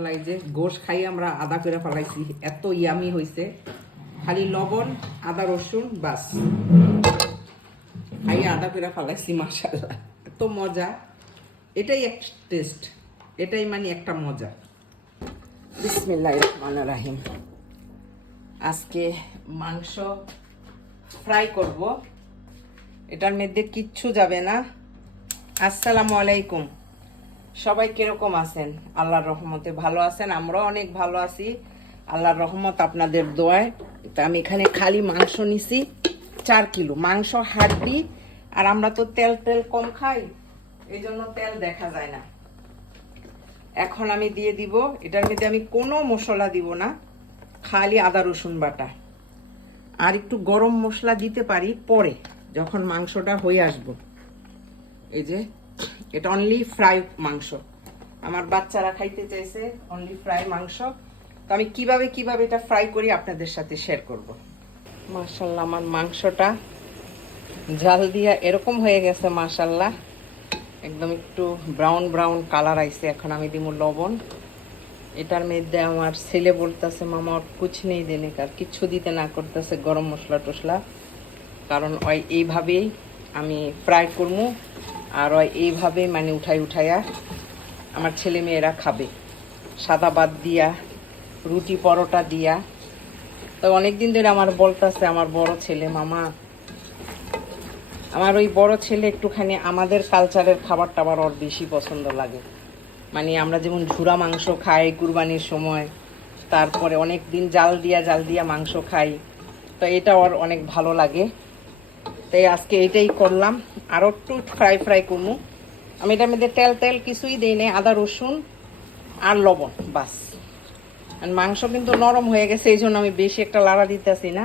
মাশাআল্লাহ, এই যে গোশ খাই আমরা আদা করে ফেলাইছি, এত ইয়ামি হয়েছে। খালি লবণ, আদা, রসুন, বাস খাই আদা করে ফেলাইছি। মাশাআল্লাহ, এত মজা। এটাই এক টেস্ট, এটাই মানে একটা মজা। বিসমিল্লাহির রহমানির রহিম। আজকে মাংস ফ্রাই করব, এটার মধ্যে কিচ্ছু যাবে না। আসসালামু আলাইকুম, সবাই কিরকম আছেন? আল্লাহর রহমতে ভালো আছেন? আমরাও অনেক ভালো আছি, আল্লাহর রহমত আপনাদের দোয়ায়। তা আমি এখানে খালি মাংস নিছি 4 কিলো মাংস, হাড্ডি। আর আমরা তো তেল কম খাই, এই জন্য তেল দেখা যায় না। এখন আমি দিয়ে দিব, এটার মধ্যে আমি কোনো মশলা দিব না, খালি আদা রসুন বাটা। আর একটু গরম মশলা দিতে পারি পরে, যখন মাংসটা হয়ে আসবো। এই যে এটা অনলি ফ্রাই মাংস, আমার বাচ্চারা খাইতে চাইছে অনলি ফ্রাই মাংস। তো আমি কিভাবে এটা ফ্রাই করি আপনাদের সাথে শেয়ার করব। মাশাআল্লাহ, আমার মাংসটা জাল দিয়া এরকম হয়ে গেছে। মাশাআল্লাহ, একদম একটু ব্রাউন কালার আইছে। এখন আমি দিব লবণ। এটার মধ্যে আমার ছেলে বলতেছে মামা আর কুছ নেই দেনে, আর কিচ্ছু দিতে না করতেছে, গরম মশলা টসলা। কারণ ওই এইভাবেই আমি ফ্রাই করবো, আর ওই এইভাবেই মানে উঠাইয়া আমার ছেলে মেয়েরা খাবে, সাদা ভাত দিয়া, রুটি পরোটা দিয়া। তো অনেকদিন ধরে আমার বলতেছে আমার বড় ছেলে, মামা আমার ওই বড় ছেলে একটুখানি আমাদের কালচারের খাবার টাবার ওর বেশি পছন্দ লাগে। মানে আমরা যেমন ঝুরা মাংস খাই কুরবানির সময়, তারপরে অনেক দিন জাল দিয়া মাংস খাই, তো এটা ওর অনেক ভালো লাগে। তাই আজকে এটাই করলাম, আরও একটু ফ্রাই করবো। আমি এটার মধ্যে তেল কিছুই দিই নাই, আদা রসুন আর লবণ, বাস। আর মাংস কিন্তু নরম হয়ে গেছে, এই জন্য আমি বেশি একটা লাড়া দিতেছি না।